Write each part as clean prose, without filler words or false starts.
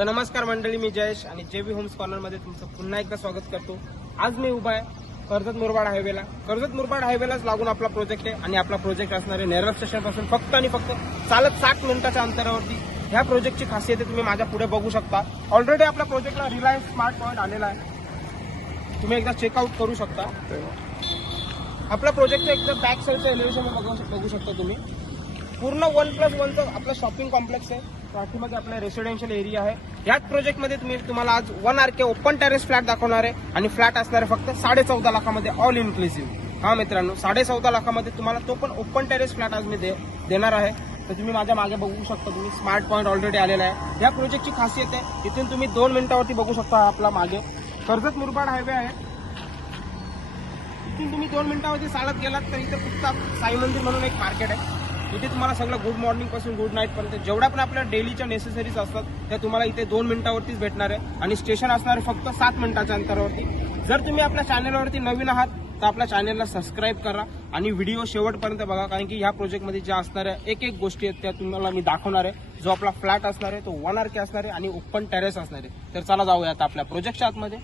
तर नमस्कार मंडळी, मी जयेश आणि जेबी होम्स कॉर्नर मध्ये तुमचं पुन्हा एकदा स्वागत करतो। आज मी उभा आहे कर्जत मुरबाड हायवेला। कर्जत मुरबाड हायवेलाच लागून आपला प्रोजेक्ट आहे आणि आपला प्रोजेक्ट असणार आहे नेरळ स्टेशन पासून फक्त आणि फक्त चालत 60 मिनिटाच्या अंतरावरती। ह्या प्रोजेक्टची खासियत आहे तुम्ही माझ्या पुढे बघू शकता। ऑलरेडी आपल्या प्रोजेक्टला रिलायन्स स्मार्ट पॉइंट आलेला आहे, तुम्ही एकदा चेकआउट करू शकता। आपला प्रोजेक्टचं एकदम बॅक साईडचं एलिव्हेशन बघू शकता तुम्ही। पूर्ण 1+1चं आपलं शॉपिंग कॉम्प्लेक्स आहे, पाठीमागे आपला रेसिडेन्शियल एरिया आहे। याच प्रोजेक्टमध्ये तुम्हाला आज 1 RK ओपन टेरेस फ्लॅट दाखवणार आहे आणि फ्लॅट असणार आहे फक्त 14.5 लाखामध्ये ऑल इन्क्लुसिव्ह। हा मित्रांनो, 14.5 लाखामध्ये तुम्हाला तो पण ओपन टेरेस फ्लॅट आज मी देणार आहे। तर तुम्ही माझ्या मागे बघू शकता, तुम्ही स्मार्ट पॉइंट ऑलरेडी आलेला आहे। या प्रोजेक्टची खासियत आहे, इथून तुम्ही 2 मिनिटावरती बघू शकता आपला मागे कर्जत मुरबाड हायवे आहे। इथून तुम्ही 2 मिनिटावरती चालत गेलात तर इथे फक्त साई मंदिर म्हणून एक मार्केट आहे। इथे तुम्हाला सगळं गुड मॉर्निंग पासून गुड नाईट पर्यंत जेवढ्या पण आपल्या डेलीच्या नेसेसरीज असतात त्या तुम्हाला इथे 2 मिनिटावरतीच भेटणार आहे आणि स्टेशन असणार आहे फक्त 7 मिनिटाच्या अंतरावरती। जर तुम्ही आपल्या चॅनलवरती नवीन आहात तर आपल्या चॅनलला सबस्क्राईब करा आणि व्हिडिओ शेवटपर्यंत बघा, कारण की ह्या प्रोजेक्टमध्ये ज्या असणाऱ्या एक गोष्टी आहेत त्या तुम्हाला मी दाखवणार आहे। जो आपला फ्लॅट असणार आहे तो 1 RK असणार आहे आणि ओपन टेरेस असणार आहे। तर चला जाऊया आता आपल्या प्रोजेक्टच्या आतमध्ये।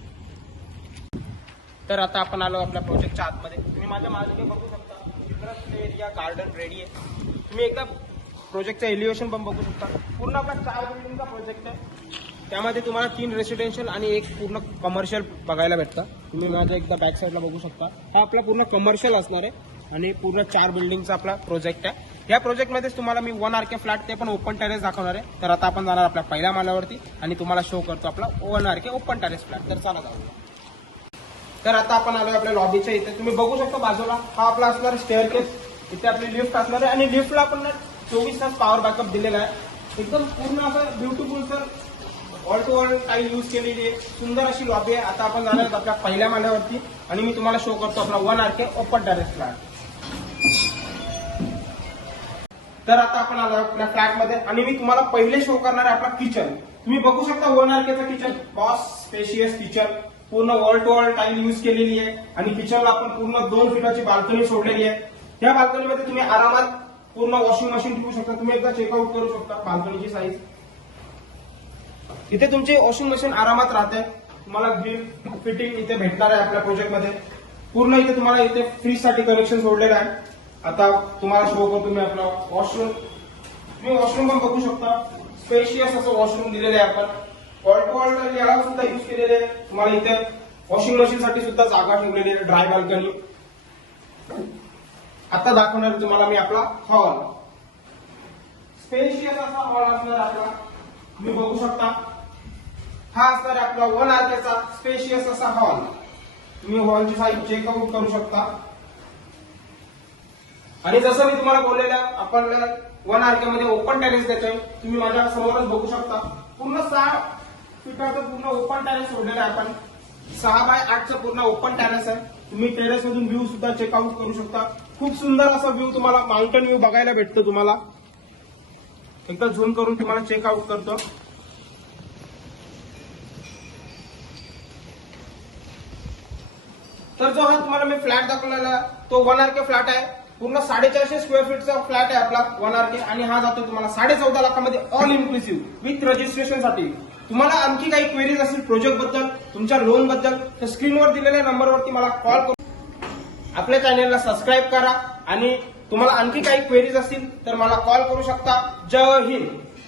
तर आता आपण आलो आपल्या प्रोजेक्टच्या आतमध्ये। तुम्ही माझ्या मागे बघू शकता एरिया गार्डन रेडी आहे। तुम्ही एकदा प्रोजेक्टचं एलिव्हेशन पण बघू शकता। पूर्ण आपला 4 बिल्डिंगचा प्रोजेक्ट आहे, त्यामध्ये तुम्हाला 3 रेसिडेन्शियल आणि 1 पूर्ण कमर्शियल बघायला भेटतं। तुम्ही माझ्या एकदा बॅक साईडला बघू शकता, हा आपला पूर्ण कमर्शियल असणार आहे आणि पूर्ण 4 बिल्डिंगचा आपला प्रोजेक्ट आहे। या प्रोजेक्टमध्येच तुम्हाला मी 1 RK फ्लॅट ते पण ओपन टेरेस दाखवणार आहे। तर आता आपण जाणार आपल्या पहिल्या माल्यावरती आणि तुम्हाला शो करतो आपला 1 RK ओपन टेरेस फ्लॅट। तर चला जाऊया। तर आता आपण आलो आपल्या लॉबीच्या इथे। तुम्ही बघू शकता बाजूला हा आपला असणार स्टेअरकेस, इथे आपली लिफ्ट असणार आहे आणि लिफ्टला आपण 24 तास पॉवर बॅकअप दिलेला आहे। एकदम पूर्ण असं beautiful sir all to all tile use केलेली आहे, सुंदर अशी लॉबी आहे। आता आपण जाणार आहोत आपल्या पहिल्या माल्यावरती आणि मी तुम्हाला शो करतो आपला 1 RK ओपन टेरेस फ्लॅट। तर आता आपण आलो आपल्या फ्लॅटमध्ये आणि मी तुम्हाला पहिले शो करणार आहे आपला किचन। तुम्ही बघू शकता 1 RKचं किचन, बॉस स्पेशियस किचन, पूर्ण wall to wall tile use केलेली आहे आणि किचनला आपण पूर्ण 2 फीटाची बाल्कनी सोडलेली आहे। त्या बाल्कनीमध्ये तुम्ही आरामात पूर्ण वॉशिंग मशीन ठेवू शकता। तुम्ही एकदा चेकआउट करू शकता बाल्कनीची साईज। इथे तुमची वॉशिंग मशीन आरामात राहते। तुम्हाला ग्रिल फिटिंग इथे भेटणार आहे आपल्या प्रोजेक्टमध्ये। पूर्ण इथे तुम्हाला इथे फ्रीज साठी कनेक्शन सोडलेलं आहे। आता तुम्हाला शो करतो मी आपला वॉशरूम। तुम्ही वॉशरूम पण बघू शकता, स्पेशियस असं वॉशरूम दिलेलं आहे आपण। वॉल टू वॉल याला सुद्धा यूज केलेले आहे। तुम्हाला इथे वॉशिंग मशीन साठी सुद्धा जागा ठेवलेली आहे, ड्राय बाल्कनी। आता दाखवणार तुम्हाला मी आपला हॉल, स्पेशियस असा हॉल असणार आपला। तुम्ही बघू शकता हा असणार आपला 1 RKचा स्पेशियस असा हॉल। तुम्ही हॉलची साईज चेकआउट करू शकता आणि जसं मी तुम्हाला बोललेलं आपण 1 RK मध्ये ओपन टेरेस देतोय। तुम्ही माझ्या समोरच बघू शकता पूर्ण 6 फीटाचं पूर्ण ओपन टेरेस सोडलेलं आहे आपण। 6x8चं पूर्ण ओपन टेरेस आहे। तुम्ही टेरेस मधून व्ह्यू सुद्धा चेकआउट करू शकता। खूप सुंदर असा व्ह्यू तुम्हाला माउंटेन व्ह्यू बघायला भेटतो। तुम्हाला एकदा झूम करून तुम्हाला चेकआउट करतो। तर जो हा तुम्हाला मी फ्लॅट दाखवलेला तो 1 RK फ्लॅट आहे। पूर्ण 450 स्क्वेअर फीटचा फ्लॅट आहे आपला 1 RK आणि हा जातो तुम्हाला 14.5 लाखामध्ये ऑल इन्क्लुसिव्ह विथ रजिस्ट्रेशन साठी। तुम्हाला आणखी काही क्वेरीज असतील प्रोजेक्ट बद्दल, तुमच्या लोन बद्दल, तर स्क्रीनवर दिलेल्या नंबरवरती मला कॉल करून आपल्या चॅनलला सबस्क्राईब करा आणि तुम्हाला आणखी काही क्वेरीज असतील तर मला कॉल करू शकता। जय हिंद।